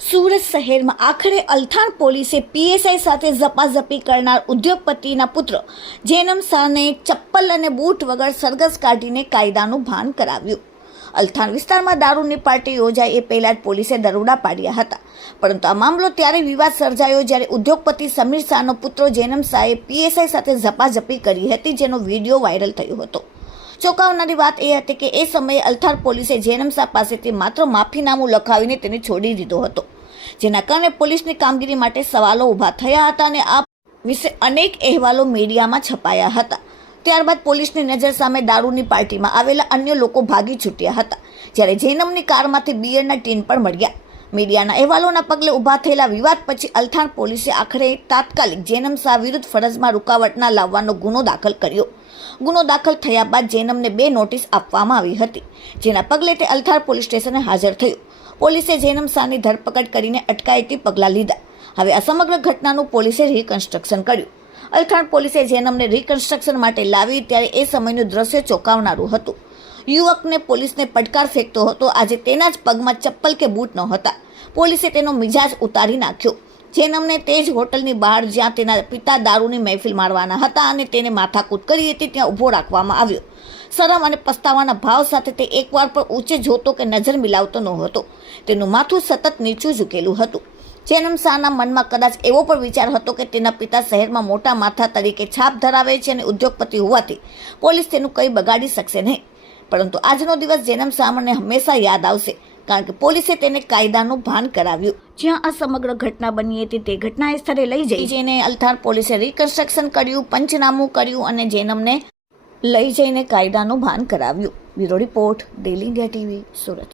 સુરત શહેરમાં આખરે અલથાણ પોલીસે પીએસઆઈ સાથે ઝપાઝપી કરનાર ઉદ્યોગપતિના પુત્ર જેનમ શાહને ચપ્પલ અને બૂટ વગર સરઘસ કાઢીને કાયદાનું ભાન કરાવ્યું। અલથાણ વિસ્તારમાં દારૂની પાર્ટી યોજાઈ એ પહેલા જ પોલીસે દરોડા પાડ્યા હતા, પરંતુ આ મામલો ત્યારે વિવાદ સર્જાયો જ્યારે ઉદ્યોગપતિ સમીર શાહનો પુત્ર જેનમ શાહે પીએસઆઈ સાથે ઝપાઝપી કરી હતી, જેનો વિડીયો વાયરલ થયો હતો। ચોંકાવનારી વાત એ હતી કે એ સમયે અલથાણ પોલીસે જેનમ શાહ પાસેથી માત્ર માફીનામું લખાવીને તેને છોડી દીધો હતો, જેના કારણે પોલીસની કામગીરી માટે સવાલો ઊભા થયા હતા અને આ વિશે અનેક અહેવાલો મીડિયામાં છપાયા હતા। ત્યારબાદ પોલીસની નજર સામે દારૂની પાર્ટીમાં આવેલા અન્ય લોકો ભાગી છૂટ્યા હતા, જ્યારે જેનમની કારમાંથી બિયરના ટીન પણ મળ્યા। મીડિયાના અહેવાલોના પગલે ઊભા થયેલા વિવાદ પછી અલથાણ પોલીસે આખરે તાત્કાલિક જેનમ શાહ વિરુદ્ધ ફરજમાં રૂકાવટના લાવવાનો ગુનો દાખલ કર્યો। ગુનો દાખલ થયા બાદ જેનમને 2 નોટિસ આપવામાં આવી હતી, જેના પગલે તે અલથાણ પોલીસ સ્ટેશને હાજર થયો। પોલીસે જેનમ શાહની ધરપકડ કરીને અટકાયતી પગલાં લીધા। હવે આ સમગ્ર ઘટનાનું પોલીસે રિકન્સ્ટ્રક્શન કર્યું। અલથાણ પોલીસે જેનમને રિકન્સ્ટ્રક્શન માટે લાવી ત્યારે એ સમયનું દ્રશ્ય ચોંકાવનારું હતું। યુવકને પોલીસને પડકાર ફેંકતો હતો। આજે તેના જ પગમાં ચપ્પલ કે બૂટ ન હતા। પોલીસે તેનો મિજાજ ઉતારી નાખ્યો। જેનમને તે જ હોટલની બહાર જ્યાં તેના પિતા દારૂની મહેફિલ મારવાના હતા અને તેને માથાકૂટ કરી હતી ત્યાં ઊભો રાખવામાં આવ્યો। શરમ અને પસ્તાવાના ભાવ સાથે તે એકવાર પણ ઊંચે જોતો કે નજર મિલાવતો ન હતો। તેનું માથું સતત નીચું ઝૂકેલું હતું। જેનમ શાહના મનમાં કદાચ એવો પણ વિચાર હતો કે તેના પિતા શહેરમાં મોટા માથા તરીકે છાપ ધરાવે છે અને ઉદ્યોગપતિ હોવાથી પોલીસ તેનું કંઈ બગાડી શકશે નહીં, પરંતુ આજનો દિવસ જેનમ શાહને હંમેશા યાદ આવશે, કારણ કે પોલીસે તેને કાયદાનું ભાન કરાવ્યું। જ્યાં આ સમગ્ર ઘટના બની હતી તે ઘટના સ્થળે લઈ જઈને અલથાણ પોલીસે રિકન્સ્ટ્રક્શન કર્યું, પંચનામું કર્યું અને જેનમને લઈ જઈને કાયદાનું ભાન કરાવ્યું। Bureau report, daily India TV, Surat.